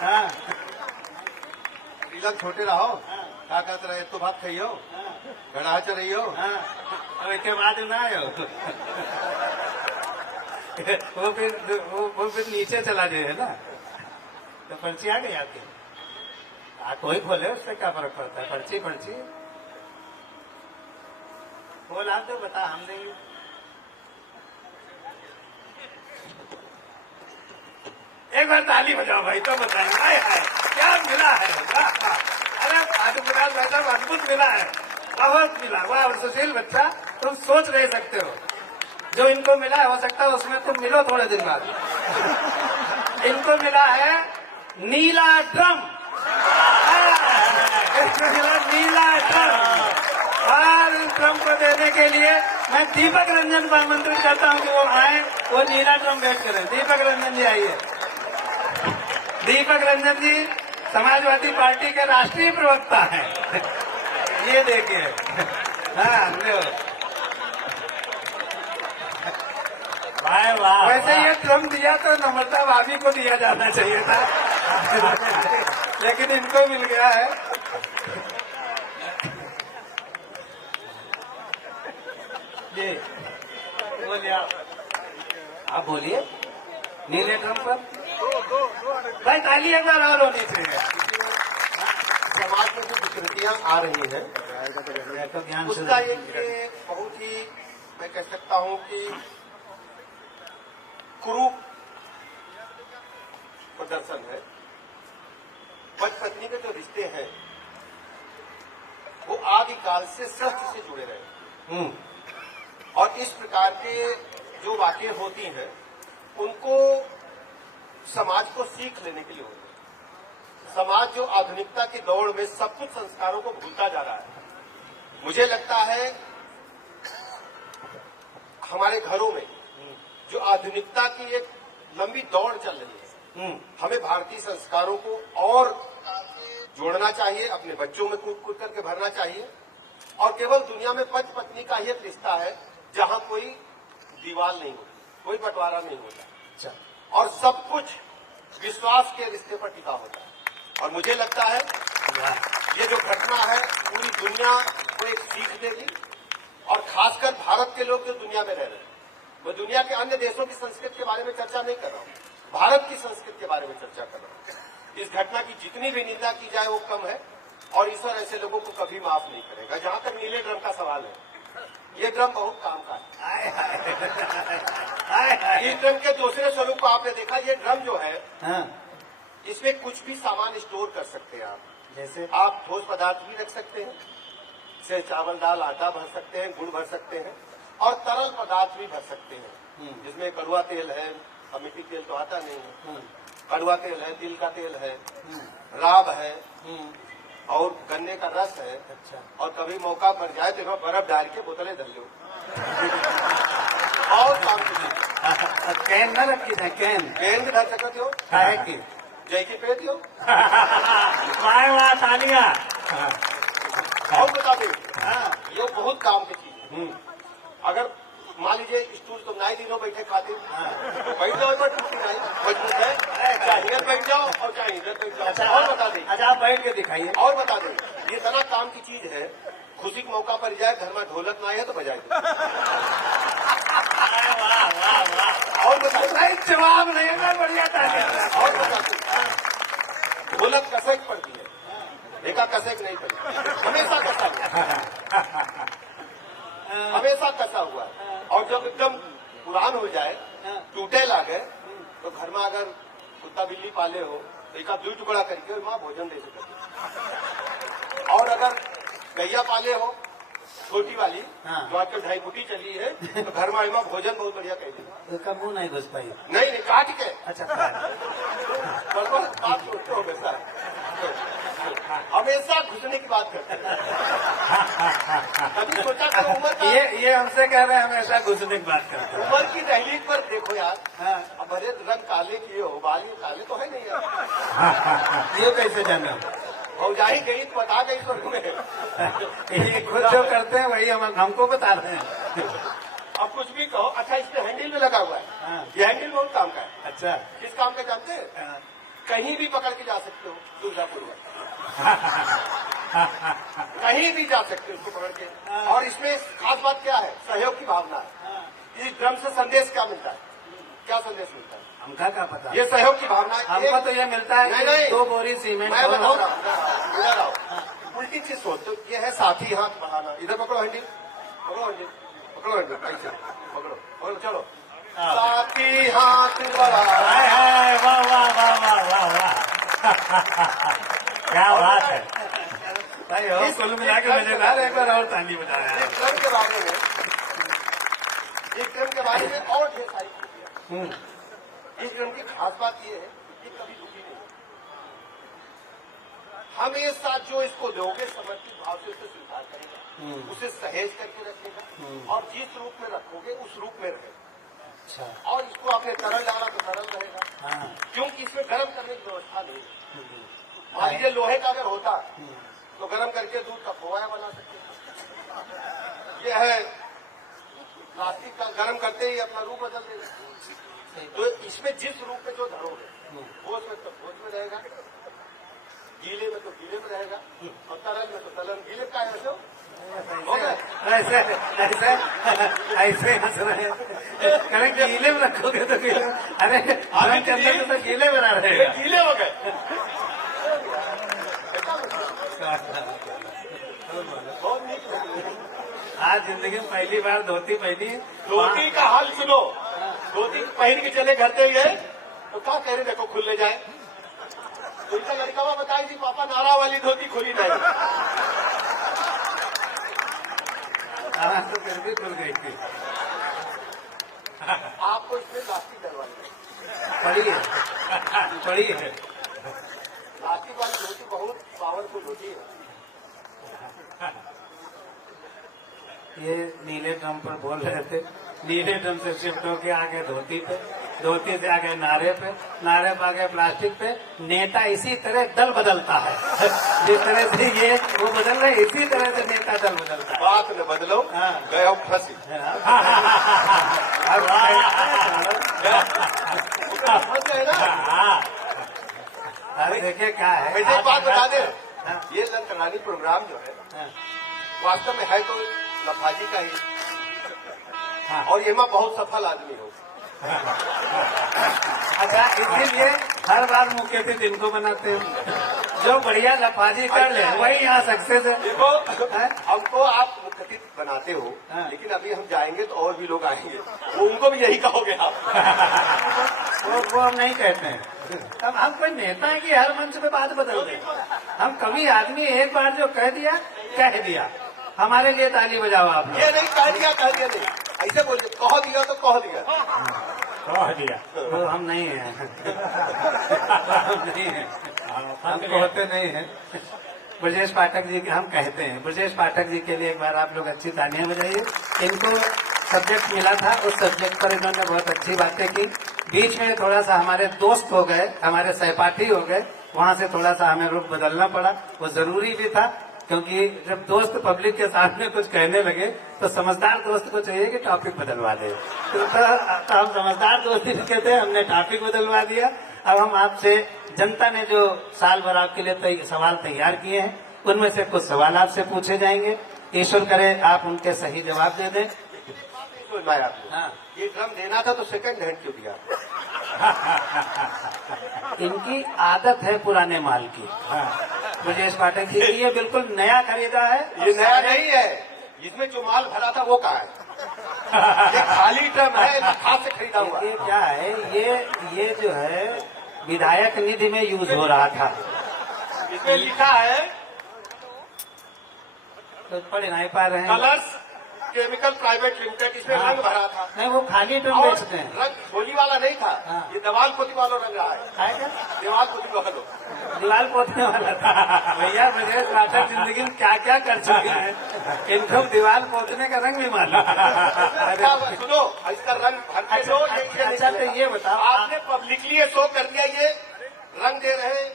हाँ रीला छोटे रहो क्या कहते रहे तो भात खाइयो गड़ा चढ़ियो हाँ और इसके बाद ना आयो वो फिर नीचे चला जाए ना, तो पर्ची आ गई आपकी। कोई खोले उससे क्या फर्क पड़ता है, पर्ची पर्ची खोल आप तो बता, हम देंगे। एक बार ताली बजाओ भाई, तो बताएं हाय हाय क्या मिला है। वाह वाह, अरे आदिपुराज भाई साहब अद्भुत मिला है, बहुत मिला। वाह सुशील बच्चा, तुम सोच नहीं सकते हो जो इनको मिला है, हो सकता है उसमें तुम मिलो थोड़े दिन बाद। इनको मिला है नीला ड्रम, मिला नीला ड्रम। और इस ड्रम को देने के लिए मैं दीपक रंजन को आमंत्रित करता हूं कि वो आए, वो नीला ड्रम भेंट करें। दीपक रंजन जी आइए। दीपक रंजन जी समाजवादी पार्टी के राष्ट्रीय प्रवक्ता हैं। ये देखिए, हाँ लो वाह वाह। वैसे ये ड्रम दिया तो नम्रता भाभी को दिया जाना चाहिए था, लेकिन इनको मिल गया है। ये बोलिए, आप बोलिए नीले ड्रम पर। भाई ताली एक बार और होनी चाहिए। समाज में जो विकृतियां आ रही हैं तो ध्यान से उसका एक बहुत ही मैं कह सकता हूं कि कुरूप प्रदर्शन है। पति पत्नी के जो रिश्ते हैं वो आदिकाल से सख्त से जुड़े रहे, और इस प्रकार के जो वाक़ये होती हैं उनको समाज को सीख लेने के लिए होती है। समाज जो आधुनिकता की दौड़ में सब कुछ संस्कारों को भूलता जा रहा है। मुझे लगता है हमारे घरों में जो आधुनिकता की एक लंबी दौड़ चल रही है, हमें भारतीय संस्कारों को और जोड़ना चाहिए, अपने बच्चों में कूद कूद करके भरना चाहिए। और केवल दुनिया में पति पत्नी का ही एक रिश्ता है जहां कोई दीवार नहीं होती, कोई बंटवारा नहीं होता। अच्छा, और सब कुछ विश्वास के रिश्ते पर टिका होता है। और मुझे लगता है ये जो घटना है पूरी दुनिया को एक सीख देगी, और खासकर भारत के लोग जो दुनिया में रह रहे हैं, वो दुनिया के अन्य देशों की संस्कृति के बारे में चर्चा नहीं कर रहा हूं, भारत की संस्कृति के बारे में चर्चा कर रहा हूं। इस घटना की जितनी भी निंदा की जाए वो कम है, और ईश्वर ऐसे लोगों को कभी माफ नहीं करेगा। जहां तक नीले ड्रम का सवाल है, ये ड्रम बहुत काम का है। इस ड्रम के दूसरे स्वरूप को आपने देखा, ये ड्रम जो है इसमें कुछ भी सामान स्टोर कर सकते हैं आप। जैसे आप ठोस पदार्थ भी रख सकते हैं, जैसे चावल दाल आटा भर सकते हैं, गुड़ भर सकते हैं, और तरल पदार्थ भी भर सकते हैं, जिसमें कड़वा तेल है, अब मिट्टी तेल तो आता नहीं है, कड़वा तेल है, तिल का तेल है, राब है, और गन्ने का रस है। अच्छा, और कभी मौका पड़ जाए तो बर्फ डाल के बोतलें धर लो। और काम कैन न रखी था, कैन पेन भी धर सकते हो, काहे की जय की पेट हो। वाह वाह तालियां। और बता दें, ये बहुत काम की चीज है। अगर मान लीजिए स्टूल तुम नाई दिनों बैठे खाते तो बैठ जाओ, पर टूटी नहीं मजबूत है, चाहे इधर बैठ जाओ और चाहे इधर बैठ जाओ। अच्छा, और बता दें, अच्छा आप बैठ के दिखाइए। और बता दें, ये इतना काम की चीज है, खुशी के मौका पर जाए, घर में ढोलक ना आए तो बजाए। और बता दें, जवाब नहीं है, बढ़िया तालियां। और बता दें, ढोलक कसक पड़ती है, देखा कसक नहीं पड़ती, हमेशा कसा हुआ, हमेशा कसा हुआ है। और जब एकदम पुरान हो जाए, टूटे लागे, तो घर में अगर कुत्ता बिल्ली पाले हो तो एक दो टुकड़ा करके माँ भोजन दे सकते। और अगर गैया पाले हो छोटी वाली, जो आजकल 2.5 फुटी चली है, तो घर में माँ भोजन बहुत बढ़िया कह देगा। उसका मुंह नहीं घुस पाई। नहीं काट के। अच्छा बरबर बात सोचते हो हमेशा, हमेशा घुसने की बात करते हैं। कभी सोचा करो उम्र का, ये हमसे कह रहे हैं हमेशा घुसने की बात करते हैं। उम्र की दहलीज पर देखो यार, अब अरे रंग काले किए हो, बाल ये काले तो है नहीं यार। ये कैसे जाना, भौजाई गई तो बता गई स्वर्ग में। ये खुद जो करते हैं वही हमको बता रहे हैं। अब कुछ भी कहो। अच्छा, इस पे हैंडल भी लगा हुआ है, ये हैंडल बहुत काम का है। अच्छा, किस काम का जानते हैं? कहीं भी पकड़ के जा सकते हो दुर्गापुर में, कहीं भी जा सकते हो उसको पकड़ के। और इसमें खास बात क्या है, सहयोग की भावना है। इस ड्रम से संदेश क्या मिलता है, क्या संदेश मिलता है, हमका क्या पता। ये सहयोग की भावना है। हमको तो ये मिलता है कि 2 बोरी सीमेंट मैं बता रहा हूँ, इधर आओ, उल्टी चीज सोच, तो ये है साथी हाथ बढ़ाना। इधर पकड़ो हंडी, पकड़ो हंडी, पकड़ो हंडी, ऐसे पकड़ो, पकड़ो, चलो। साथी हाथ बढ़ा, हाय हाय, वाह वाह वाह वाह वाह वाह, क्या बात है भाई। हो कुल मिला के मजेदार, एक बार और ताली बजाया। इस क्रम के बारे में, इस क्रम के बारे में और ढेर सारी चीजें। इस क्रम की खास बात यह है कि कभी दुखी नहीं, हमेशा जो इसको दोगे समर्पित भाव से उसे स्वीकार करेगा, उसे सहेज करके रखेगा, और जिस रूप में रखोगे उस रूप में रहेगा। अच्छा, और इसको आपने तरल डाला तो तरल रहेगा, क्योंकि इसमें गर्म करने की व्यवस्था नहीं है। मान लीजिए लोहे का अगर होता तो गर्म करके दूध का खोया बना सकते। यह है प्लास्टिक का, गर्म करते ही अपना रूप बदल देगा। तो इसमें जिस रूप में जो धरोगे ठोस में तो ठोस में रहेगा, गीले में तो गीले में रहेगा, और तरल में तो तरल। गीले का है वैसे ऐसे ऐसे ऐसे हंस रहे हैं, कहीं गीले में रखोगे तो गीले, अरे आगे के अंदर तो गीले बना रहेगा, गीले हो गए। बहुत नीक। आज जिंदगी में पहली बार धोती पहनी। धोती का हाल सुनो, धोती पहन के चले घर से गए तो क्या कह रहे, देखो खुल ले जाए। तो इनका लड़का हुआ बताई थी, पापा नारा वाली धोती खुली नहीं। तो फिर भी खुल गई थी। आपको इसमें प्लास्टिक डलवानी पड़ी है, पड़ी है। प्लास्टिक वाली धोती बहुत पावरफुल होती है। ये नीले ड्रम पर बोल रहे थे, नीले ड्रम से शिफ्ट होके आ गए धोती पे, धोती से आ गए नारे पे, नारे पे आ गए प्लास्टिक पे। नेता इसी तरह दल बदलता है, जिस तरह से ये वो बदल रहे, इसी तरह से नेता दल बदलता है। बात न बदलो, गए हो फंसी। फंस गए ना। अरे देखिए क्या है, वैसे एक बात बता दे, ये लंकरानी प्रोग्राम जो है वास्तव में है तो लफाजी का ही, और ये मैं बहुत सफल आदमी हूँ। अच्छा, इसीलिए हर बार मुख्यमंत्री दिन को बनाते हैं, जो बढ़िया लफाजी कर ले वही यहाँ सक्सेस है। देखो, हमको आप मुख्यमंत्री बनाते हो, लेकिन अभी हम जाएंगे तो और भी लोग आएंगे, वो उनको भी यही कहोगे आप। वो हम नहीं कहते हैं। अब हम कोई नेता है कि हर मंच पे बात बदल दे। हम कभी आदमी एक बार जो कह दिया, हमारे लिए ताली बजाओ आप। ये नहीं कह दिया नहीं, ऐसे बोल दे, कह दिया तो कह दिया, कह दिया तो हम नहीं है। हम नहीं है, हम कहते नहीं है। ब्रजेश पाठक जी के हम कहते हैं। ब्रजेश पाठक जी के लिए एक बार आप लोग अच्छी तालियां बजाइए। इनको सब्जेक्ट मिला था, उस सब्जेक्ट पर इन्होंने बहुत अच्छी बातें की। बीच में थोड़ा सा हमारे दोस्त हो गए, हमारे सहपाठी हो गए, वहां से थोड़ा सा हमें रुख बदलना पड़ा। वो जरूरी भी था, क्योंकि जब दोस्त पब्लिक के सामने कुछ कहने लगे तो समझदार दोस्त को चाहिए कि टॉपिक बदलवा दे। तो हम समझदार दोस्त ही कहते हैं, हमने टॉपिक बदलवा दिया। अब हम आपसे, जनता ने जो साल भर आपके लिए सवाल तैयार किए हैं, उनमें से कुछ सवाल आपसे पूछे जाएंगे। ईश्वर करे आप उनके सही जवाब दे दें। हाँ। ये ड्रम देना था तो सेकंड हैंड क्यों दिया? इनकी आदत है पुराने माल की। ब्रजेश पाठक जी की ये बिल्कुल नया खरीदा है। ये नया नहीं है, इसमें जो माल भरा था वो कहाँ है? ये खाली ड्रम है, खाद से खरीदा हुआ। ये क्या है, ये जो है विधायक निधि में यूज हो रहा था। इसमें लिखा है, तो पढ़ नहीं पा रहे हैं। कलर्स केमिकल प्राइवेट लिमिटेड, इसमें रंग भरा था। नहीं, वो खाली ड्रम और बेचते हैं। रंग होली वाला नहीं था, ये दीवाल पोती वाला रंग रहा है। क्या? दीवाल पोती वाला दीवार पोतने वाला था। भैया ब्रजेश पाठक जिंदगी में क्या क्या कर चुके हैं, इनको दीवार पोतने का रंग भी मालूम। सुनो, इसका रंग भर के दो। अच्छा, तो ये बताओ, आपने पब्लिकली ये शो कर दिया, ये रंग दे रहे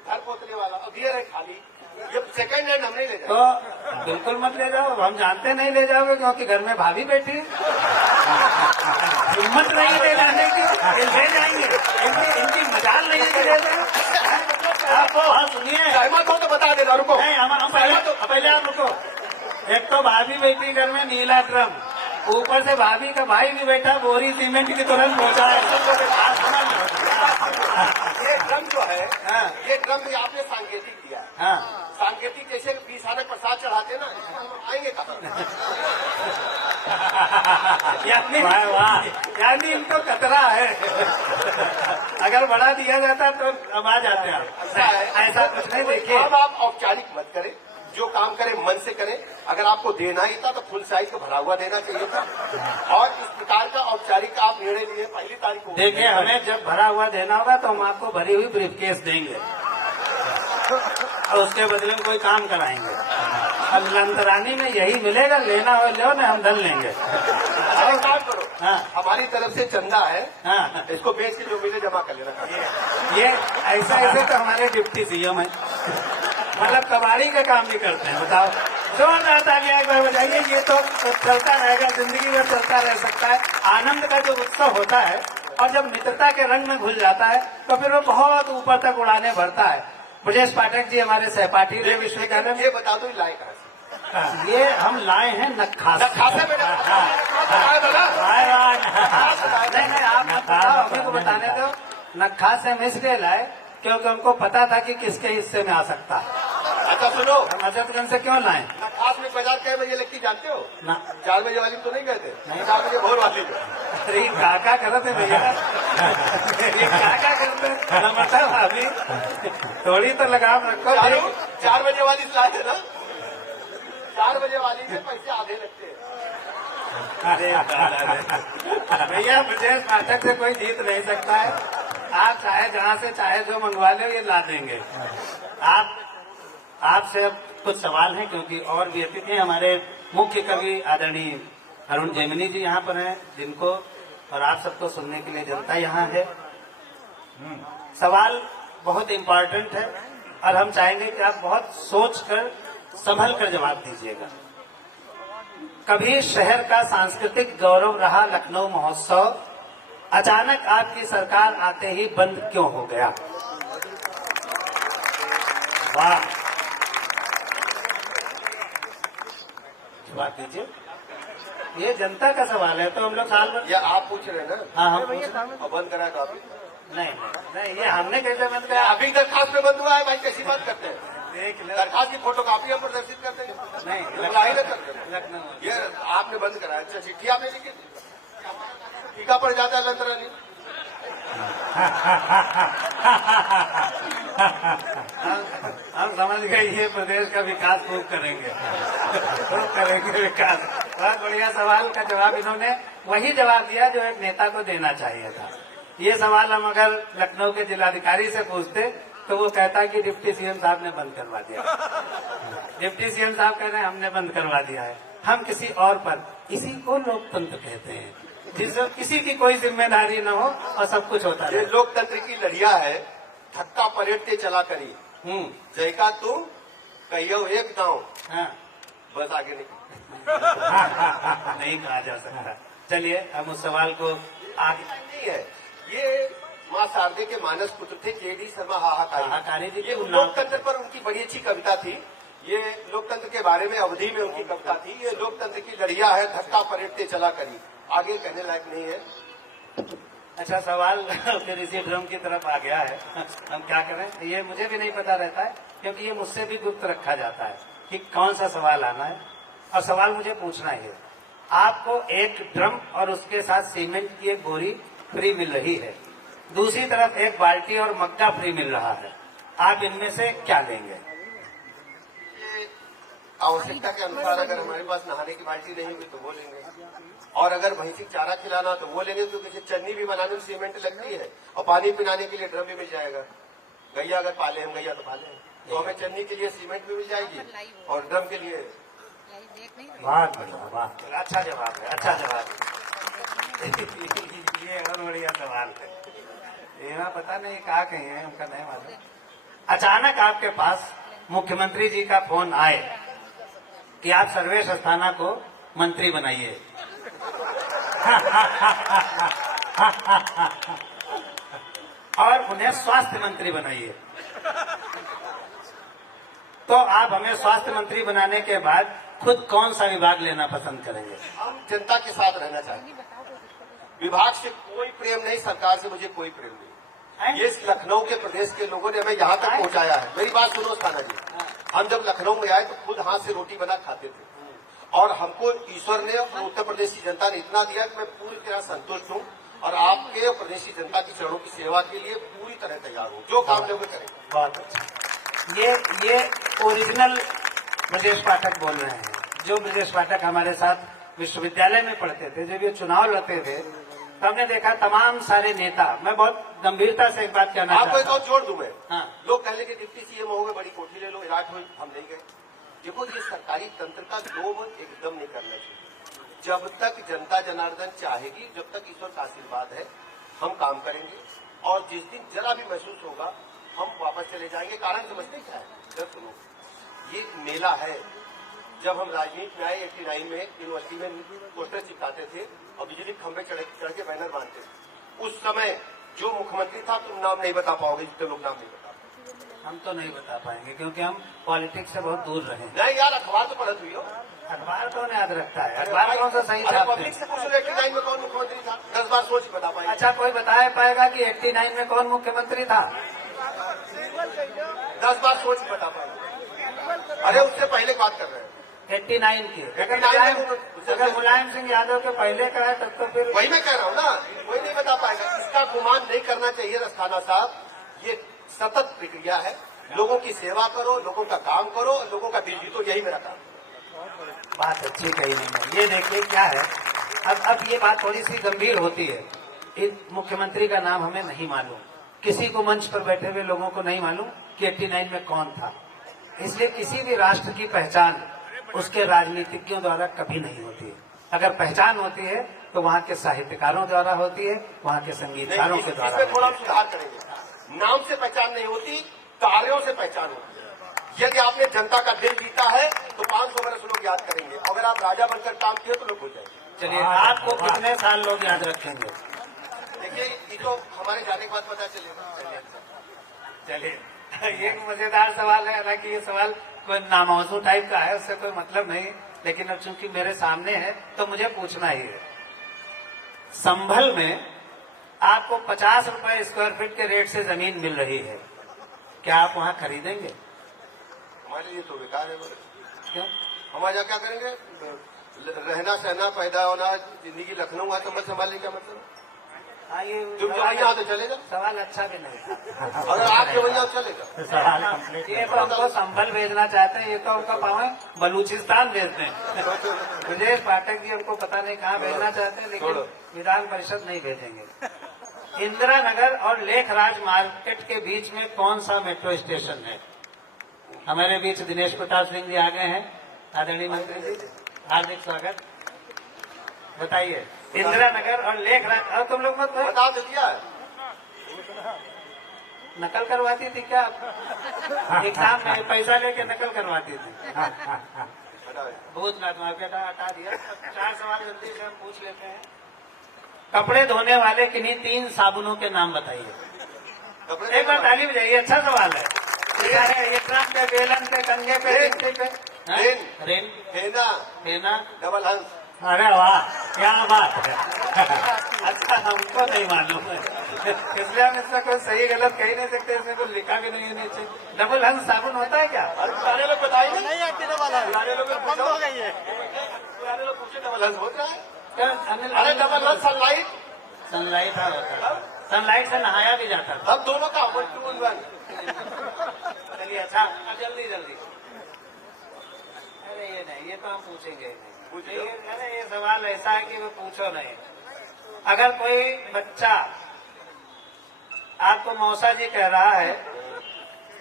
घर पोतने वाला, और दिए रहे खाली। ये सेकंड हैंड हम नहीं ले तो जाएंगे। बिल्कुल मत ले जाओ, हम जानते नहीं ले जाओगे क्योंकि घर में भाभी बैठी है। हिम्मत नहीं है ले जाने की, ये ले जाएंगे। इनकी मजाल नहीं है कि ले जाए। आप बात सुनिए, सहमत हो तो बता देना, रुको। नहीं हम पहले आप रुको। एक तो भाभी बैठी घर में नीला ड्रम, ऊपर से भाभी का भाई भी बैठा बोरी सीमेंट की तुरंत पहुंचा है। ये ड्रम जो है, हाँ। ये ड्रम भी आपने सांकेतिक दिया है। हाँ, सांकेतिक जैसे 20 आने प्रसाद चढ़ाते ना, आएंगे कहाँ? यानी यानी इनको खतरा है। अगर बड़ा दिया जाता तो अब आ जाते हैं। ऐसा कुछ नहीं, देखिए अब आप औपचारिक मत करें, जो काम करें मन से करें। अगर आपको देना ही था तो फुल साइज का भरा हुआ देना चाहिए था। और इस प्रकार का औपचारिक आप निर्णय लिए 1 तारीख को। देखिए, हमें जब भरा हुआ देना होगा तो हम आपको भरी हुई ब्रीफकेस देंगे और उसके बदले में कोई काम कराएंगे। अब लंतरानी में यही मिलेगा, लेना हो लो ना, हम धन लेंगे। अच्छा, एक काम करो, हाँ। हमारी तरफ से चंदा है, हाँ, इसको बेच के जो मिले जमा कर लेना। ये ऐसे तो हमारे डिप्टी सीएम है, मतलब कबाड़ी का काम भी करते हैं। बताओ, जोरदार तालियां एक बार बजाइए। ये तो चलता रहेगा, जिंदगी में चलता रह सकता है। आनंद का जो उत्सव होता है और जब मित्रता के रंग में घुल जाता है तो फिर वो बहुत ऊपर तक उड़ाने भरता है। ब्रजेश पाठक जी हमारे सहपाठी रहे विश्वविद्यालय में। ये बता दो लाए कहाँ से? ये हम लाए हैं नक्खास। नक्खासे में नहीं, आप मत बताओ, हमें को बताने दो। नक्खास से हम इसलिए लाए क्योंकि हमको पता था कि किसके हिस्से में आ सकता है। अच्छा सुनो, हम अजरतगंज से क्यों लाए? नक्खास में बाजार कै बजे लगती जानते हो? ना 4 बजे वाली तो नहीं गए थे? नहीं। 4 बजे भोर वाली जो। अरे काका करते भैया, ये काका करते मतलब अभी थोड़ी तो लगाम रखो। 4 बजे वाली लाए थे ना? 4 बजे वाली के पैसे आधे लगते हैं। अरे भैया, ब्रजेश पाठक से कोई जीत नहीं सकता है। आप चाहे जहाँ से चाहे जो मंगवा ले, ये ला देंगे। आपसे अब कुछ सवाल हैं क्योंकि और भी अतिथि हैं। हमारे मुख्य कवि आदरणीय अरुण जैमिनी जी यहाँ पर हैं, जिनको और आप सबको सुनने के लिए जनता यहाँ है। सवाल बहुत इम्पोर्टेंट है और हम चाहेंगे कि आप बहुत सोच कर संभल कर जवाब दीजिएगा। कभी शहर का सांस्कृतिक गौरव रहा लखनऊ महोत्सव, अचानक आपकी सरकार आते ही बंद क्यों हो गया? वाह, जवाब दीजिए। ये जनता का सवाल है तो हम लोग साल भर। या आप पूछ रहे हैं ना? हाँ, हम पूछ रहे हैं। और बंद कराया तो आप ही? नहीं, ये हमने कैसे बंद किया? अभी दरखास्त में बंद हुआ है भाई, कैसी बात करते हैं? देख लो। दरखास्त की फोटो कॉपी हम प्रदर्शित करते हैं? नहीं, अप्लाई न करते हैं। लखनऊ। ये आपने बंद कराया। अच्छा, चिट्ठी आपने लिखी थी? टीका पड़ जाता है लंतरानी। हम समझ गए ये प्रदेश का विकास खूब करेंगे, खूब करेंगे विकास। बहुत बढ़िया सवाल का जवाब इन्होंने वही जवाब दिया जो एक नेता को देना चाहिए था। ये सवाल हम अगर लखनऊ के जिलाधिकारी से पूछते तो वो कहता कि डिप्टी सीएम साहब ने बंद करवा दिया। डिप्टी सीएम साहब कह रहे हैं हमने बंद करवा दिया है। हम किसी और पर, इसी को लोकतंत्र कहते हैं, जिसमें किसी की कोई जिम्मेदारी न हो और सब कुछ होता ये है। लोकतंत्र की लड़िया है, धक्का पलटते चला करी। जयका तू कहियो एक गाँव, हाँ। बस आगे नहीं। नहीं कहा जा सकता। चलिए हम उस सवाल को आगे। नहीं है, ये माँ शारदे के मानस पुत्र थे जेडी शर्मा हाहाकारी हाहाकारी जी की ये लोकतंत्र पर उनकी बड़ी अच्छी कविता थी। ये लोकतंत्र के बारे में अवधि में उनकी कविता थी। ये लोकतंत्र की लड़िया है, धक्का पलटते चला करी। आगे कहने लायक नहीं है। अच्छा, सवाल फिर इसी ड्रम की तरफ आ गया है। हम क्या करें, ये मुझे भी नहीं पता रहता है क्योंकि ये मुझसे भी गुप्त रखा जाता है कि कौन सा सवाल आना है और सवाल मुझे पूछना ही है। आपको एक ड्रम और उसके साथ सीमेंट की एक बोरी फ्री मिल रही है, दूसरी तरफ एक बाल्टी और मग्गा फ्री मिल रहा है। आप इनमें से क्या लेंगे? ये आवश्यकता के अनुसार अगर हमारे पास नहाने की बाल्टी नहीं हुई तो वो लेंगे, और अगर भैंसी को चारा खिलाना तो वो लेंगे, क्योंकि जैसे चन्नी भी बनाने में सीमेंट लगती है और पानी पिलाने के लिए ड्रम भी मिल जाएगा। गैया अगर पाले हम गैया तो पाले तो हमें चन्नी के लिए सीमेंट भी मिल जाएगी और ड्रम के लिए। बहुत बढ़िया, वाह, अच्छा जवाब है, अच्छा जवाब है। ये और बढ़िया सवाल है। ये ना पता नहीं कहा कहीं है, उनका नहीं मालूम। अचानक आपके पास मुख्यमंत्री जी का फोन आए कि आप सर्वेश अस्थाना को मंत्री बनाइए, और उन्हें स्वास्थ्य मंत्री बनाइए, तो आप हमें स्वास्थ्य मंत्री बनाने के बाद खुद कौन सा विभाग लेना पसंद करेंगे? हम जनता के साथ रहना चाहेंगे। विभाग से कोई प्रेम नहीं, सरकार से मुझे कोई प्रेम नहीं। ये लखनऊ के प्रदेश के लोगों ने हमें यहाँ तक पहुँचाया है। मेरी बात सुनो स्थाना जी, हम जब लखनऊ में आए तो खुद हाथ से रोटी बना खाते थे, और हमको ईश्वर ने और उत्तर प्रदेश की जनता ने इतना दिया कि मैं पूरी तरह संतुष्ट हूँ, और आपके और प्रदेश की जनता की चरणों की सेवा के लिए पूरी तरह तैयार हूँ। जो काम लोग करेंगे। बहुत अच्छा। ये ओरिजिनल ब्रजेश पाठक बोल रहे हैं। जो ब्रजेश पाठक हमारे साथ विश्वविद्यालय में पढ़ते थे, जब ये चुनाव लड़ते थे, तो हमने देखा तमाम सारे नेता। मैं बहुत गंभीरता से एक बात कहना चाहता हूं। आपको एक जोड़ दूं मैं। हाँ। लोग कहले कि डिप्टी सीएम हो गए, बड़ी कोठी ले लो, विराट हो, हम नहीं गए। देखो, ये सरकारी तंत्र का लोभ एकदम नहीं करना चाहिए। जब तक जनता जनार्दन चाहेगी, जब तक ईश्वर का आशीर्वाद है, हम काम करेंगे, और जिस दिन जरा भी महसूस होगा हम वापस चले जाएंगे। कारण समझते क्या है? जब सुनो, ये मेला है। जब हम राजनीति में आए 89 में यूनिवर्सिटी में पोस्टर चिपकाते थे और बिजली खंभे चढ़ के बैनर बांधते थे। उस समय जो मुख्यमंत्री था, तुम नाम नहीं बता पाओगे, जितने लोग नाम नहीं बता पाओगे। हम तो नहीं बता पाएंगे क्योंकि हम पॉलिटिक्स से बहुत दूर रहे। नहीं यार, अखबार तो पढ़त हुई हो। अखबार कौन याद रखता है? अखबार कौन सा सही था? पब्लिक से पूछ लो 89 में कौन मुख्यमंत्री था, 10 बार सोच बता पाएंगे। अच्छा, कोई बता पाएगा कि 89 में कौन मुख्यमंत्री था? 10 बार सोच बता पाएंगे। अरे उससे पहले बात कर रहे हैं 89 की। 89 अगर मुलायम सिंह यादव के पहले का है तब तो फिर वही मैं कह रहा हूँ ना, कोई नहीं बता पाएगा। इसका गुमान नहीं करना चाहिए रस्थाना साहब। ये सतत प्रक्रिया है। लोगों की सेवा करो, लोगों का काम करो, और लोगों का दिल जीतो, यही मेरा काम है। बात अच्छी कही मैंने। ये देखिए क्या है, अब ये बात थोड़ी सी गंभीर होती है। इस मुख्यमंत्री का नाम हमें नहीं मालूम, किसी को मंच पर बैठे हुए लोगों को नहीं मालूम कि 89 में कौन था। इसलिए किसी भी राष्ट्र की पहचान उसके राजनीतिज्ञों द्वारा कभी नहीं होती है। अगर पहचान होती है तो वहाँ के साहित्यकारों द्वारा होती है, वहाँ के संगीतकारों के द्वारा। इसमें थोड़ा हम सुधार करेंगे। नाम से पहचान नहीं होती, कार्यों से पहचान होती है। यदि आपने जनता का दिल जीता है तो 500 वर्ष लोग याद करेंगे। अगर आप राजा बनकर काम किए तो लोग भूल जाएंगे। चलिए, आपको कितने साल लोग याद रखेंगे? देखिए, ये तो हमारे जाने के बाद पता चलेगा। चलिए, ये मजेदार सवाल है। हालांकि ये सवाल कोई नामौजू टाइप का है, उससे कोई मतलब नहीं, लेकिन अब चूंकि मेरे सामने है तो मुझे पूछना ही है। संभल में आपको 50 रुपए स्क्वायर फीट के रेट से जमीन मिल रही है, क्या आप वहाँ खरीदेंगे? हमारे लिए तो बेकार है। क्यों? हम वहाँ क्या करेंगे? रहना सहना पैदा होना, जिंदगी लखनऊ है तो मत संभालने का मतलब। हाँ, ये तुम जो वहीं तो चलेगा। सवाल अच्छा भी नहीं था। अगर आप जो वहीं चलेगा। ये तो हमको संभल भेजना चाहते हैं, ये तो उनका पावे बलूचिस्तान भेजते हैं। ब्रजेश पाठक जी हमको पता नहीं कहाँ भेजना चाहते हैं, लेकिन विधान परिषद नहीं भेजेंगे। इंदिरा नगर और लेखराज मार्केट के बीच में कौन सा मेट्रो स्टेशन है? हमारे बीच दिनेश प्रताप सिंह जी आ गए हैं। आदरणीय मंत्री जी, हार्दिक स्वागत। बताइए, इंदिरा नगर और लेखराज। और तुम लोग मत बता तो दिया है। नकल करवाती थी क्या? एग्जाम में पैसा लेके नकल करवाती थी। बहुत बेटा हटा दिया। 4 सवाल जल्दी से हम पूछ लेते हैं। कपड़े धोने वाले किन्हीं 3 साबुनों के नाम बताइए। एक बार ताली बजाइए, अच्छा सवाल है। ये ट्रक पे, बेलन पे, कंगे पे, रिक्शे पे। रेन, हेना, डबल हंस। अरे वाह, क्या बात है। अच्छा, हमको नहीं मालूम है, इसलिए हम इसका कोई सही गलत कह नहीं सकते। इसमें कुछ लिखा भी नहीं है नीचे। डबल हंस साबुन होता है क्या? सारे लोग बताइए। नहीं आती डबल हंस, सारे लोग बंद हो गई है। सारे लोग पूछे डबल हंस होता है। अरे डबल हंस सनलाइट। सनलाइट होता है। सनलाइट से नहाया भी जाता था। अब दोनों का 1 2 1। चलिए, अच्छा, जल्दी जल्दी। अरे ये नहीं, ये तो हम पूछेंगे नहीं। अरे ये सवाल ऐसा है कि वो पूछो नहीं। अगर कोई बच्चा आपको मौसा जी कह रहा है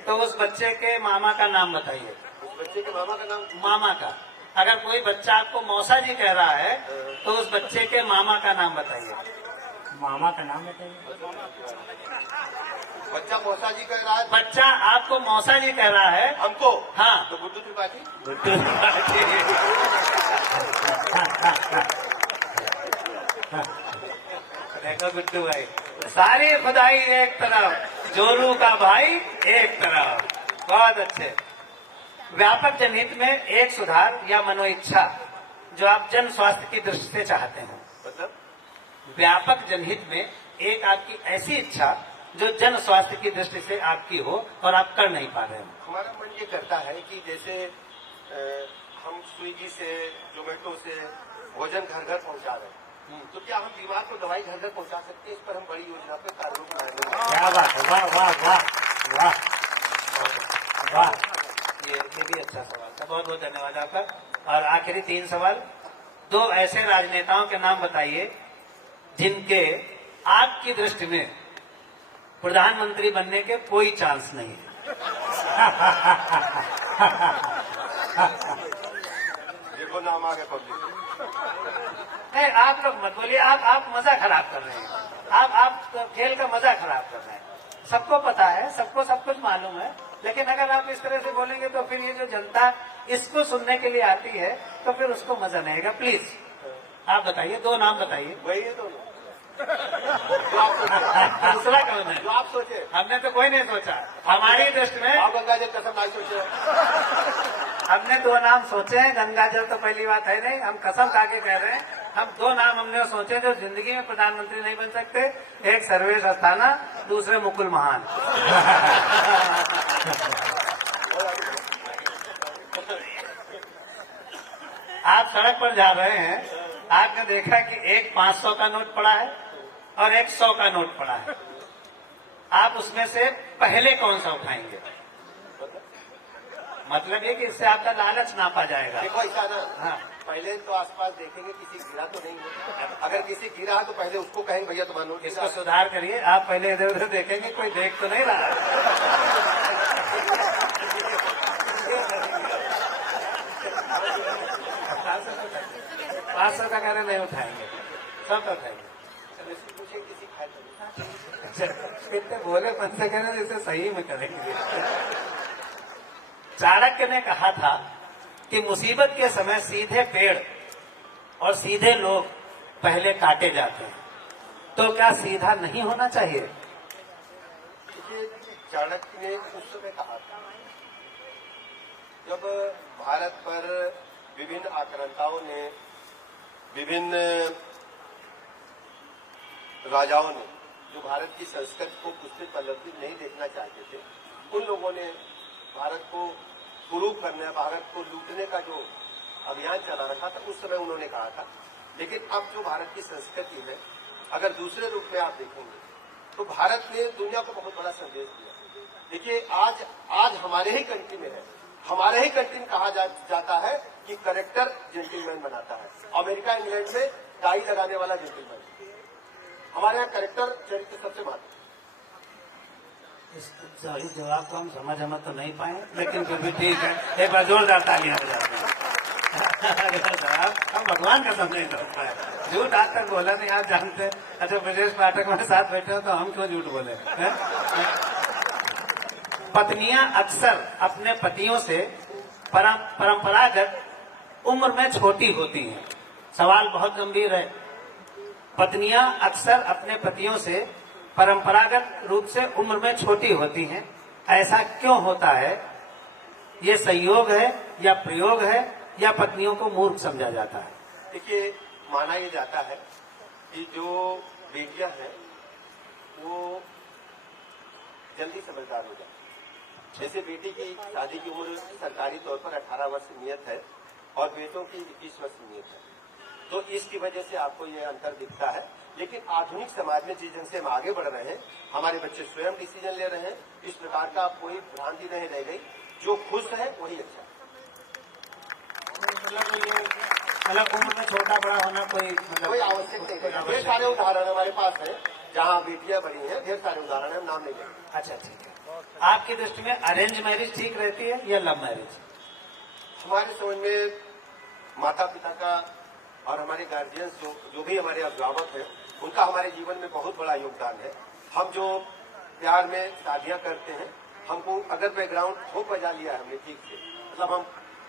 तो उस बच्चे के मामा का नाम बताइए। बच्चे के मामा का नाम? मामा का। अगर कोई बच्चा आपको मौसा जी कह रहा है तो उस बच्चे के मामा का नाम बताइए। मामा का नाम बताइए। बच्चा मौसा जी कह रहा है। बच्चा आप आपको मौसा जी कह रहा है। हमको हाँ। तो गुड्डू त्रिपाठी। देखो गुड्डू भाई, सारी खुदाई एक तरफ, जोरू का भाई एक तरफ। बहुत अच्छे। व्यापक जनहित में एक सुधार या मनोइच्छा जो आप जन स्वास्थ्य की दृष्टि से चाहते हैं। मतलब व्यापक जनहित में एक आपकी ऐसी इच्छा जो जन स्वास्थ्य की दृष्टि से आपकी हो और आप कर नहीं पा रहे हो। हमारा मन ये करता है कि जैसे हम स्विगी से, जोमेटो से भोजन घर घर पहुंचा रहे हैं, तो क्या हम बीमार को दवाई घर घर पहुंचा सकते हैं? इस पर हम बड़ी योजना पे कार्यरूप बनाएंगे। क्या बात है, वाह वाह वाह वाह वाह। ये भी अच्छा सवाल था, बहुत बहुत धन्यवाद आपका। और आखिरी 3 सवाल। 2 ऐसे राजनेताओं के नाम बताइए जिनके आपकी दृष्टि में प्रधानमंत्री बनने के कोई चांस नहीं है। देखो नाम आ गए पब्लिक। नहीं, आप लोग मत बोलिए, आप मजा खराब कर रहे हैं। आप खेल का मजा खराब कर रहे हैं। सबको पता है, सबको सब कुछ मालूम है, लेकिन अगर आप इस तरह से बोलेंगे तो फिर ये जो जनता इसको सुनने के लिए आती है तो फिर उसको मजा नहीं आएगा। प्लीज आप बताइए, 2 नाम बताइए। वही है दोनों। दूसरा कौन है? जो आप सोचे। हमने तो कोई नहीं सोचा। हमारी दृष्टि में आप गंगा जल कसम नहीं सोचे। हमने 2 नाम सोचे हैं। गंगा जल तो पहली बात है नहीं, हम कसम खा के कह रहे हैं। हम 2 नाम हमने सोचे जो जिंदगी में प्रधानमंत्री नहीं बन सकते। एक सर्वेश अस्थाना, दूसरे मुकुल महान। आप सड़क पर जा रहे हैं, आपने देखा कि एक 500 का नोट पड़ा है और एक 100 का नोट पड़ा है। आप उसमें से पहले कौन सा उठाएंगे? मतलब ये कि इससे आपका लालच नापा जाएगा। देखो ऐसा ना, हाँ। पहले तो आसपास देखेंगे किसी गिरा तो नहीं होता। अगर किसी गिरा है तो पहले उसको कहेंगे भैया तुम्हारा नोट इसको सुधार करिए। आप पहले इधर उधर देखेंगे कोई देख तो नहीं रहा। 500 का कह रहे नहीं उठाएंगे, सब तो उठाएंगे। पूछे किसी खाए तो कितने बोले मन से कह रहे इसे सही में करेंगे। चाणक्य ने कहा था कि मुसीबत के समय सीधे पेड़ और सीधे लोग पहले काटे जाते हैं। तो क्या सीधा नहीं होना चाहिए? देखिए, चाणक्य ने उस समय कहा था जब भारत पर विभिन्न आक्रांताओं ने, विभिन्न राजाओं ने जो भारत की संस्कृति को पुष्पित पल्लवित नहीं देखना चाहते थे, उन लोगों ने भारत को कुरूप करने, भारत को लूटने का जो अभियान चला रखा था, उस समय उन्होंने कहा था। लेकिन अब जो भारत की संस्कृति है, अगर दूसरे रूप में आप देखेंगे तो भारत ने दुनिया को बहुत बड़ा संदेश दिया। देखिए, आज हमारे ही कंट्री में है, हमारे ही कंट्री में कहा जाता है कि करेक्टर जेंटलमैन बनाता है। अमेरिका, इंग्लैंड में टाई लगाने वाला जेंटलमैन, हमारे यहाँ करेक्टर चरित्र सबसे महत्व। इस सही जवाब को हम समझ तो नहीं पाए, लेकिन फिर भी ठीक है। एक बार जोरदार तालियां बजाते हैं। हम भगवान का समझ नहीं सकता है। झूठ आज तक बोला नहीं, आप जानते हैं। अच्छा, ब्रजेश पाठक हमारे साथ बैठे हो तो हम क्यों झूठ बोले? पत्नियां अक्सर अपने पतियों से परंपरागत उम्र में छोटी होती हैं। सवाल बहुत गंभीर है। पत्नियां अक्सर अपने पतियों से परंपरागत रूप से उम्र में छोटी होती हैं। ऐसा क्यों होता है? ये संयोग है या प्रयोग है या पत्नियों को मूर्ख समझा जाता है? देखिए, माना ये जाता है कि जो बेटियां हैं वो जल्दी समझदार हो जाती हैं। जैसे बेटी की शादी की उम्र सरकारी तौर पर 18 वर्ष नियत है और बेटों की 21 वर्ष नियत है, तो इसकी वजह से आपको ये अंतर दिखता है। लेकिन आधुनिक समाज में जिस ढंग से हम आगे बढ़ रहे हैं, हमारे बच्चे स्वयं डिसीजन ले रहे हैं, इस प्रकार का कोई भ्रांति नहीं रह गई। जो खुश है वही अच्छा है। मतलब उम्र में छोटा बड़ा होना कोई आवश्यक नहीं है। ढेर सारे उदाहरण हमारे पास है जहाँ बेटियां बड़ी हैं, ढेर सारे उदाहरण है, हम नाम नहीं लेंगे। अच्छा, ठीक है। आपकी दृष्टि में अरेंज मैरिज ठीक रहती है या लव मैरिज? हमारे समझ में माता पिता का और हमारे गार्जियंस जो भी हमारे अभिभावक हैं, उनका हमारे जीवन में बहुत बड़ा योगदान है। हम जो प्यार में शादियां करते हैं, हमको अगर बैकग्राउंड ठोक बजा लिया है हमने ठीक से, मतलब हम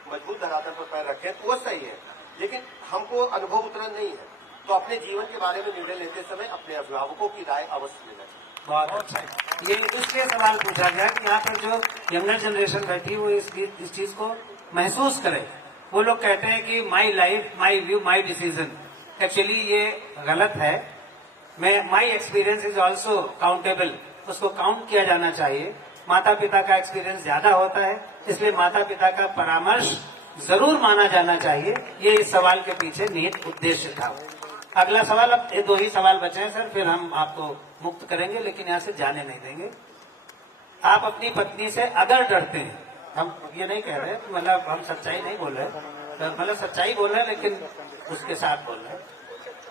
मजबूत धरातल पर पैर रखे तो वो सही है, लेकिन हमको अनुभव उतना नहीं है, तो अपने जीवन के बारे में निर्णय लेते समय अपने अभिभावकों की राय अवश्य लेना चाहिए। बहुत अच्छा है। ये इसलिए सवाल पूछा गया कि यहाँ पर जो यंगर जनरेशन बैठी वो इस चीज को महसूस करे। वो लोग कहते हैं कि my life, my view, my decision. Actually ये गलत है। My experience is also countable, उसको काउंट किया जाना चाहिए। माता पिता का एक्सपीरियंस ज्यादा होता है, इसलिए माता पिता का परामर्श जरूर माना जाना चाहिए। ये इस सवाल के पीछे निहित उद्देश्य था। अगला सवाल, अब ये 2 ही सवाल बचे हैं सर, फिर हम आपको मुक्त करेंगे, लेकिन यहाँ से जाने नहीं देंगे। आप अपनी पत्नी से अगर डरते हैं, हम ये नहीं कह रहे, मतलब हम सच्चाई नहीं बोल रहे, मतलब सच्चाई बोल रहे हैं लेकिन उसके साथ बोल रहे हैं।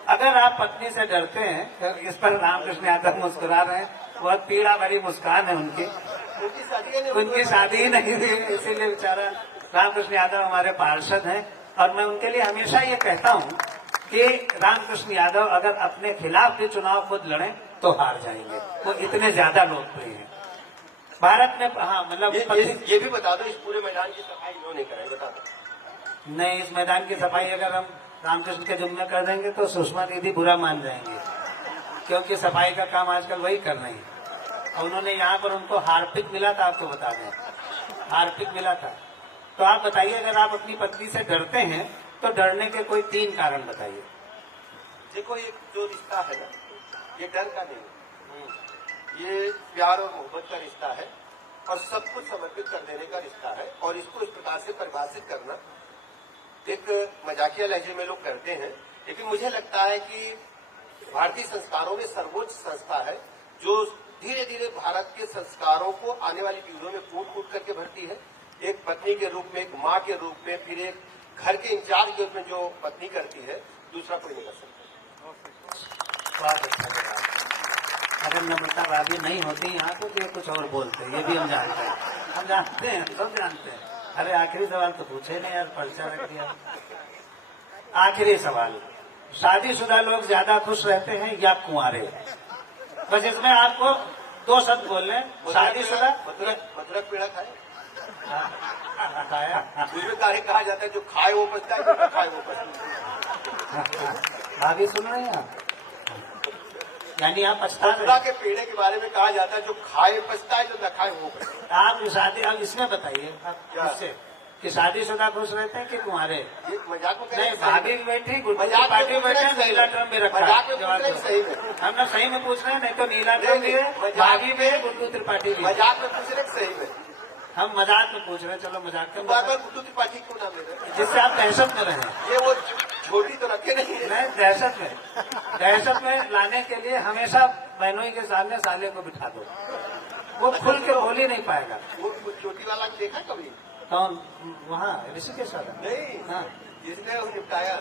अगर आप पत्नी से डरते हैं, तो इस पर रामकृष्ण यादव मुस्कुरा रहे हैं, बहुत पीड़ा भरी मुस्कान है उनकी शादी ही नहीं हुई, इसीलिए बेचारा रामकृष्ण यादव हमारे पार्षद हैं। और मैं उनके लिए हमेशा ये कहता हूँ कि रामकृष्ण यादव अगर अपने खिलाफ भी चुनाव खुद लड़ें तो हार जाएंगे, वो इतने ज्यादा लोकप्रिय हैं भारत में। हाँ, मतलब ये भी बता दो, इस पूरे मैदान की सफाई इन्होंने कराई, बता दो। नहीं, इस मैदान की सफाई अगर हम रामकृष्ण के जुम्मे कर देंगे तो सुषमा दीदी बुरा मान जाएंगे, क्योंकि सफाई का काम आजकल वही कर रही है। और उन्होंने यहाँ पर उनको हार्पिक मिला था, आपको बता दें, हार्पिक मिला था। तो आप बताइए, अगर आप अपनी पत्नी से डरते हैं तो डरने के कोई 3 कारण बताइए। देखो, एक जो रिश्ता है ना, ये डर का नहीं, ये प्यार और मोहब्बत का रिश्ता है और सब कुछ समर्पित कर देने का रिश्ता है। और इसको इस प्रकार से परिभाषित करना एक मजाकिया लहजे में लोग करते हैं, लेकिन मुझे लगता है कि भारतीय संस्कारों में सर्वोच्च संस्था है जो धीरे धीरे भारत के संस्कारों को आने वाली पीढ़ियों में कूट कूट करके भरती है। एक पत्नी के रूप में, एक माँ के रूप में, फिर एक घर के इंचार्ज के रूप में जो पत्नी करती है, दूसरा कोई नहीं कर सकता। बहुत अच्छा जवाब। अगर नम्रता भाभी नहीं होती यहाँ तो ये कुछ और बोलते, ये भी हम जानते हैं, सब जानते हैं। अरे आखिरी सवाल तो पूछे नहीं यार, पर्चा रख दिया। आखिरी सवाल, शादीशुदा लोग ज्यादा खुश रहते हैं या कुंवारे? बस इसमें आपको 2 शब्द बोलने हैं। शादीशुदा मथुरा पेड़ा खाए, खाया, उसमें कार्य कहा जाता है जो खाए वो पछता है, जो न खाए वो पछता है। भाभी सुन रहे हैं आप? यानी आप पछता मथुरा के पेड़े के बारे में कहा जाता है जो खाए पछता है, जो न खाए वो पछता है। आप शादी, अब इसमें बताइए इससे कि शादीशुदा खुश रहते हैं कि कुंवारे? ये मजाक में नहीं, भाभी बैठी, गुड्डू त्रिपाठी भी बैठे, नीला ड्रम भी रखा मजाक में है। पूछ रहे हैं, सही में हम लोग सही में पूछ रहे हैं, नहीं तो नीला ड्रम भी है, भाभी भी है, गुड्डू त्रिपाठी भी है। मजाक में पूछ रहे हैं, सही में हम मजाक में पूछ रहे हैं, चलो मजाक में, बार बार गुड्डू त्रिपाठी क्यों नाम ले रहे हैं? जिससे आप दहशत में रहें। ये वो छोटी तो रखे नहीं है। नहीं, दहशत में लाने के लिए हमेशा बहनों के सामने साले को बिठा दो, वो खुल के बोल ही नहीं पाएगा। वो चोटी वाला देखा कभी? कौन? वहाँ ऋषिकेश वाला? नहीं, हाँ, जिसने वो निपटाया।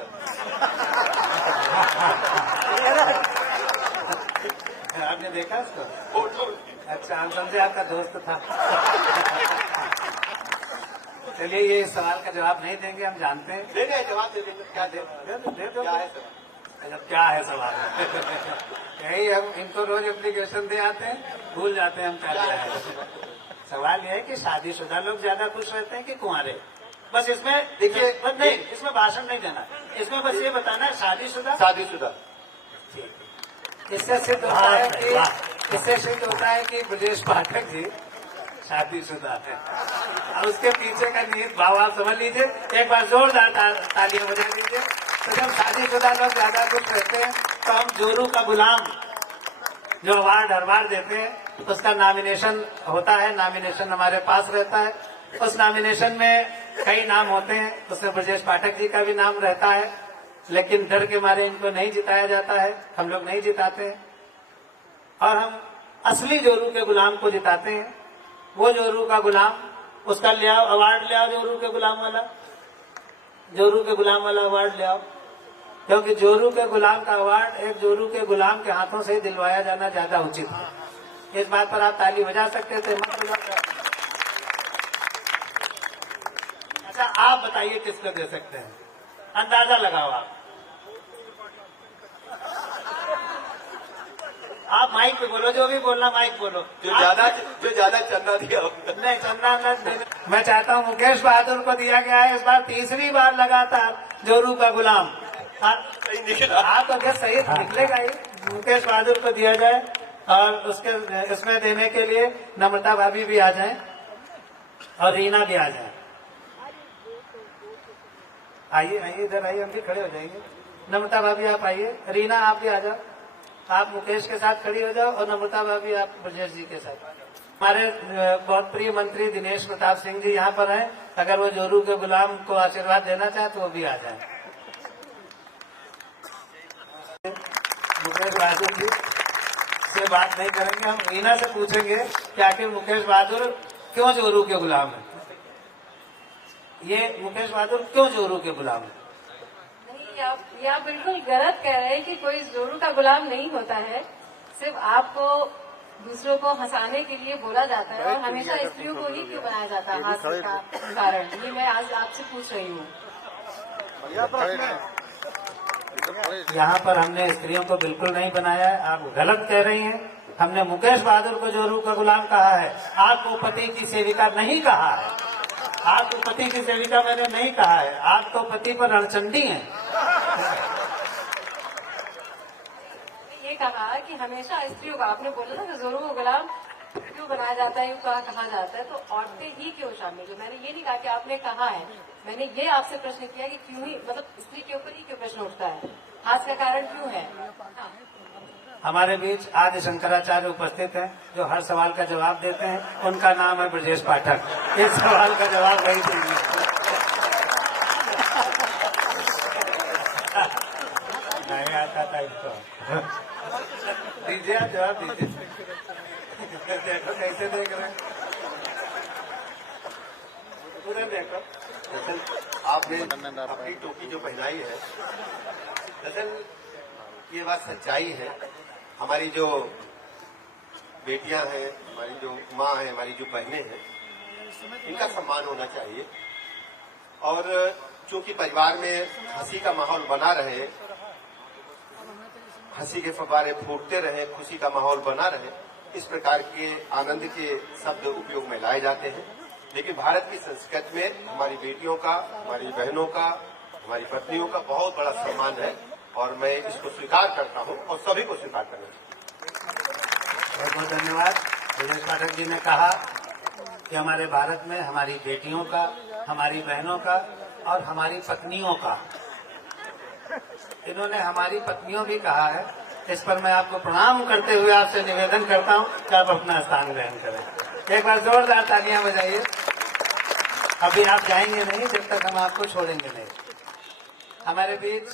आपने देखा उसको? फोटो। अच्छा, हम समझे आपका दोस्त था। चलिए, ये इस सवाल का जवाब नहीं देंगे, हम जानते हैं। दे दे, जवाब दे देंगे। क्या दे दो। क्या है सर? अच्छा, क्या है सवाल? यही हम इनको रोज एप्लीकेशन दे आते हैं, भूल जाते हैं हम क्या है। सवाल यह है कि शादीशुदा लोग ज्यादा खुश रहते हैं कि कुंवारे? बस इसमें देखिए, नहीं, इसमें भाषण नहीं देना, इसमें बस ये बताना है शादीशुदा। शादीशुदा। इससे सिद्ध होता है कि ब्रजेश पाठक जी शादीशुदा है। और उसके पीछे का निहित भाव आप समझ लीजिए। एक बार जोरदार तालियां बजा दीजिए। तो जब शादीशुदा लोग ज्यादा खुश रहते हैं तो हम जोरू का गुलाम जो अवार्ड हर बार देते हैं उसका नॉमिनेशन होता है, नॉमिनेशन हमारे पास रहता है। उस नॉमिनेशन में कई नाम होते हैं, उसमें ब्रजेश पाठक जी का भी नाम रहता है, लेकिन डर के मारे इनको नहीं जिताया जाता है, हम लोग नहीं जिताते हैं। और हम असली जोरू के गुलाम को जिताते हैं। वो जोरू का गुलाम, उसका ले आओ अवार्ड, ले आओ जोरू के गुलाम वाला, जोरू के गुलाम वाला अवार्ड ले आओ, क्योंकि जोरू के गुलाम का अवार्ड एक जोरू के गुलाम के हाथों से दिलवाया जाना ज्यादा उचित है। इस बात पर आप ताली बजा सकते थे, मत बजा। अच्छा, आप बताइए किसको दे सकते हैं, अंदाजा लगाओ आप माइक पे बोलो, जो भी बोलना माइक बोलो। जो ज्यादा चंदा दिया होगा। नहीं, चंदा न देने। मैं चाहता हूँ मुकेश बहादुर को दिया गया है इस बार तीसरी बार लगातार जोरू का गुलाम। सही निकला। आप अगर सही निकलेगा ही, मुकेश बहादुर को दिया जाए और उसके इसमें देने के लिए नम्रता भाभी भी आ जाएं और रीना भी आ जाए। आइए आइए, इधर आइए, हम भी खड़े हो जाएंगे। नम्रता भाभी आप आइए, रीना आप भी आ जाओ। आप मुकेश के साथ खड़ी हो जाओ और नम्रता भाभी आप ब्रजेश जी के साथ। हमारे बहुत प्रिय मंत्री दिनेश प्रताप सिंह जी यहाँ पर हैं। अगर वो जोरू के गुलाम को आशीर्वाद देना चाहे तो वो भी आ जाए। मुकेश बहादुर जी से बात नहीं करेंगे, हम रीना से पूछेंगे कि आखिर मुकेश बहादुर क्यों जोरू के गुलाम है। ये मुकेश बहादुर क्यों जोरू के गुलाम है? ये आप बिल्कुल गलत कह रहे हैं कि कोई जोरू का गुलाम नहीं होता है। सिर्फ आपको दूसरों को हंसाने के लिए बोला जाता है और हमेशा स्त्रियों को ही क्यों बनाया जाता है हास्य का कारण। ये मैं आज आपसे पूछ रही हूँ। यहाँ पर हमने स्त्रियों को बिल्कुल नहीं बनाया है, आप गलत कह रही हैं। हमने मुकेश बहादुर को जोरू का गुलाम कहा है, आपको पति की सेविका नहीं कहा है। आपको पति की सेविका मैंने नहीं कहा है, आप तो पति पर रणचंडी हैं। ये कहा कि हमेशा स्त्रियों का, आपने बोला ना कि जोरू को गुलाम क्यों बनाया जाता है, यूँ कहा जाता है, तो औरतें ही क्यों शामिल है। मैंने ये नहीं कहा कि आपने कहा है, मैंने ये आपसे प्रश्न किया कि क्यों ही, मतलब स्त्री के ऊपर ही क्यों प्रश्न उठता है, हास्य का कारण क्यों है। हमारे बीच आदि शंकराचार्य उपस्थित हैं जो हर सवाल का जवाब देते हैं। उनका नाम है ब्रजेश पाठक। इस सवाल का जवाब वही देंगे। नहीं आता था इसको। दीजिए, आप जवाब दीजिए। देखो कैसे देख रहे हैं, पूरा देखो। दरअसल आपने अपनी टोपी जो पहनाई है, दरअसल ये बात सच्चाई है। हमारी जो बेटियां हैं, हमारी जो माँ है, हमारी जो बहनें हैं, इनका सम्मान होना चाहिए। और चूंकि परिवार में हंसी का माहौल बना रहे, हंसी के फव्वारे फूटते रहे, खुशी का माहौल बना रहे, इस प्रकार के आनंद के शब्द उपयोग में लाए जाते हैं। लेकिन भारत की संस्कृति में हमारी बेटियों का, हमारी बहनों का, हमारी पत्नियों का बहुत बड़ा सम्मान है और मैं इसको स्वीकार करता हूं और सभी को स्वीकार करना चाहिए। बहुत बहुत धन्यवाद। ब्रजेश पाठक जी ने कहा कि हमारे भारत में हमारी बेटियों का, हमारी बहनों का और हमारी पत्नियों का, इन्होंने हमारी पत्नियों भी कहा है। इस पर मैं आपको प्रणाम करते हुए आपसे निवेदन करता हूं कि आप अपना स्थान ग्रहण करें। एक बार जोरदार तालियां बजाइए। अभी आप जाएंगे नहीं जब तक हम आपको छोड़ेंगे नहीं। हमारे बीच